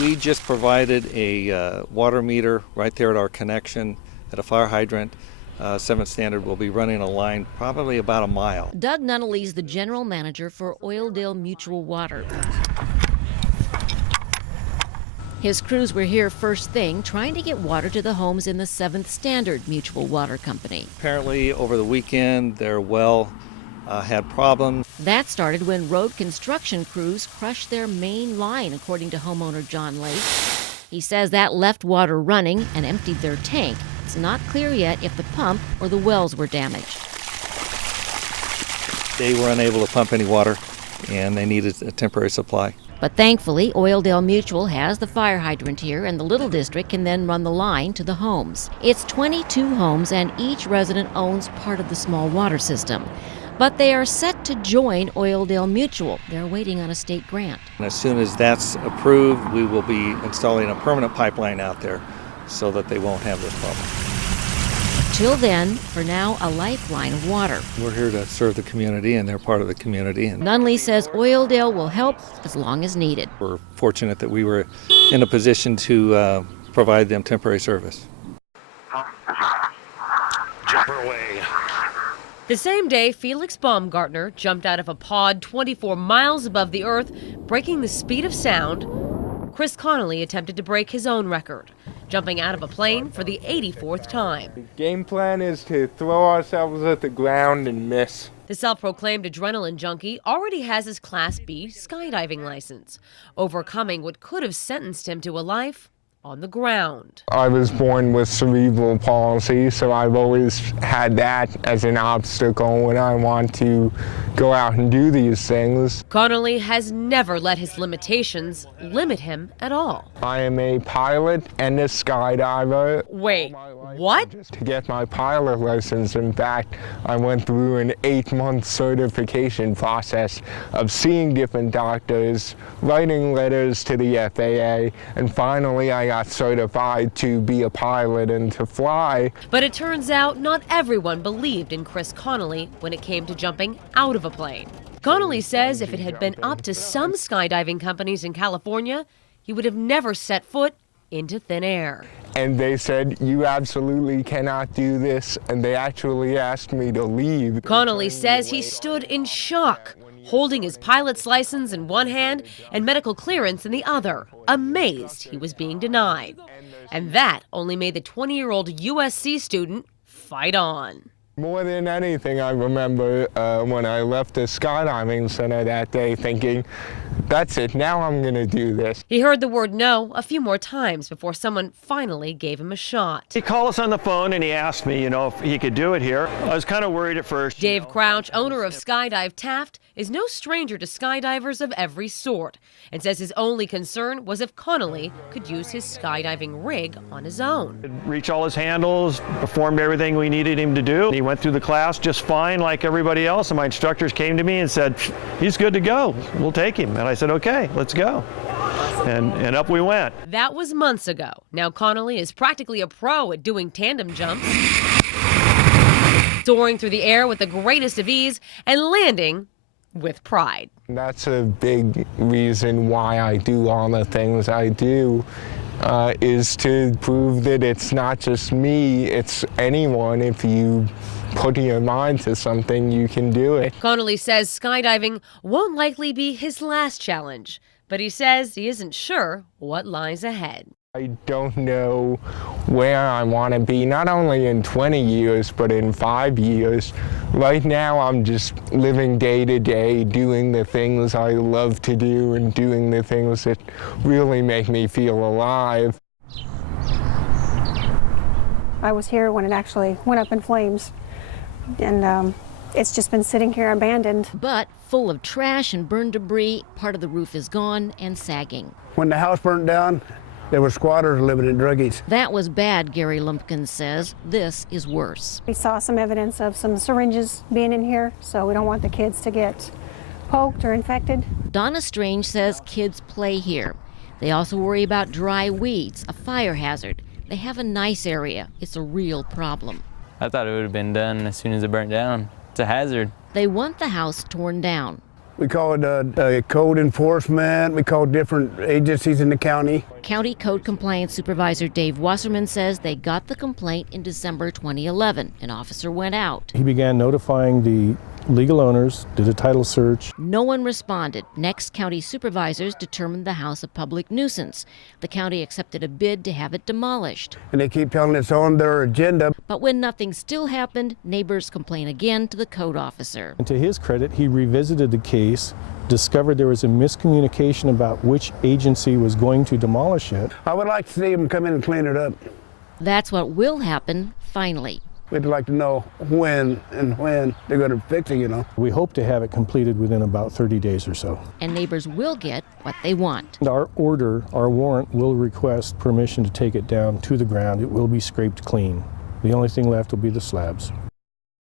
We just provided a water meter right there at our connection at a fire hydrant. 7th Standard will be running a line probably about a mile. Doug Nunnally's the general manager for Oildale Mutual Water. His crews were here first thing, trying to get water to the homes in the 7th Standard Mutual Water Company. Apparently, over the weekend, their well had problems. That started when road construction crews crushed their main line, according to homeowner John Lake. He says that left water running and emptied their tank. It's not clear yet if the pump or the wells were damaged. They were unable to pump any water, and they needed a temporary supply. But thankfully, Oildale Mutual has the fire hydrant here, and the Little District can then run the line to the homes. It's 22 homes, and each resident owns part of the small water system. But they are set to join Oildale Mutual. They're waiting on a state grant. And as soon as that's approved, we will be installing a permanent pipeline out there so that they won't have this problem. Till then, for now, a lifeline of water. We're here to serve the community, and they're part of the community. And Nunnally says Oildale will help as long as needed. we're fortunate that we were in a position to provide them temporary service. Jump away. The same day, Felix Baumgartner jumped out of a pod 24 miles above the earth, breaking the speed of sound. Chris Connolly attempted to break his own record, jumping out of a plane for the 84th time. The game plan is to throw ourselves at the ground and miss. The self-proclaimed adrenaline junkie already has his Class B skydiving license, overcoming what could have sentenced him to a life on the ground. I was born with cerebral palsy, so I've always had that as an obstacle when I want to go out and do these things. Connolly has never let his limitations limit him at all. I am a pilot and a skydiver. Wait, what? To get my pilot license, in fact, I went through an 8-month certification process of seeing different doctors, writing letters to the FAA, and finally I got certified to be a pilot and to fly. But it turns out not everyone believed in Chris Connolly when it came to jumping out of a plane. Connolly says if it had been up to some skydiving companies in California, he would have never set foot into thin air. And they said, you absolutely cannot do this, and they actually asked me to leave. Connolly says he stood in shock, holding his pilot's license in one hand and medical clearance in the other, amazed he was being denied. And that only made the 20-year-old USC student fight on. More than anything, I remember when I left the skydiving center that day thinking, that's it, now I'm going to do this. He heard the word no a few more times before someone finally gave him a shot. He called us on the phone and he asked me, if he could do it here. I was kind of worried at first. Dave Crouch, owner of Skydive Taft, is no stranger to skydivers of every sort and says his only concern was if Connolly could use his skydiving rig on his own. Reach all his handles, performed everything we needed him to do. He went through the class just fine like everybody else, and my instructors came to me and said, he's good to go, we'll take him. And I said, okay, let's go. And up we went. That was months ago. Now Connolly is practically a pro at doing tandem jumps, soaring through the air with the greatest of ease, and landing with pride. That's a big reason why I do all the things I do, is to prove that it's not just me, it's anyone. If you put your mind to something, you can do it. Connolly says skydiving won't likely be his last challenge, but he says he isn't sure what lies ahead. I don't know where I want to be, not only in 20 years, but in 5 years. Right now, I'm just living day to day, doing the things I love to do and doing the things that really make me feel alive. I was here when it actually went up in flames, and it's just been sitting here abandoned. But full of trash and burned debris, part of the roof is gone and sagging. When the house burnt down, there were squatters living in druggies. That was bad, Gary Lumpkins says. This is worse. We saw some evidence of some syringes being in here, so we don't want the kids to get poked or infected. Donna Strange says kids play here. They also worry about dry weeds, a fire hazard. They have a nice area. It's a real problem. I thought it would have been done as soon as it burnt down. It's a hazard. They want the house torn down. We called code enforcement. We called different agencies in the county. County Code Compliance Supervisor Dave Wasserman says they got the complaint in December 2011. An officer went out. He began notifying the legal owners, did a title search. No one responded. Next, county supervisors determined the house a public nuisance. The county accepted a bid to have it demolished. And they keep telling us on their agenda. But when nothing still happened, neighbors complained again to the code officer. And to his credit, he revisited the case, discovered there was a miscommunication about which agency was going to demolish it. I would like to see them come in and clean it up. That's what will happen finally. We'd like to know when they're going to fix it, you know. We hope to have it completed within about 30 days or so. And neighbors will get what they want. Our warrant will request permission to take it down to the ground. It will be scraped clean. The only thing left will be the slabs.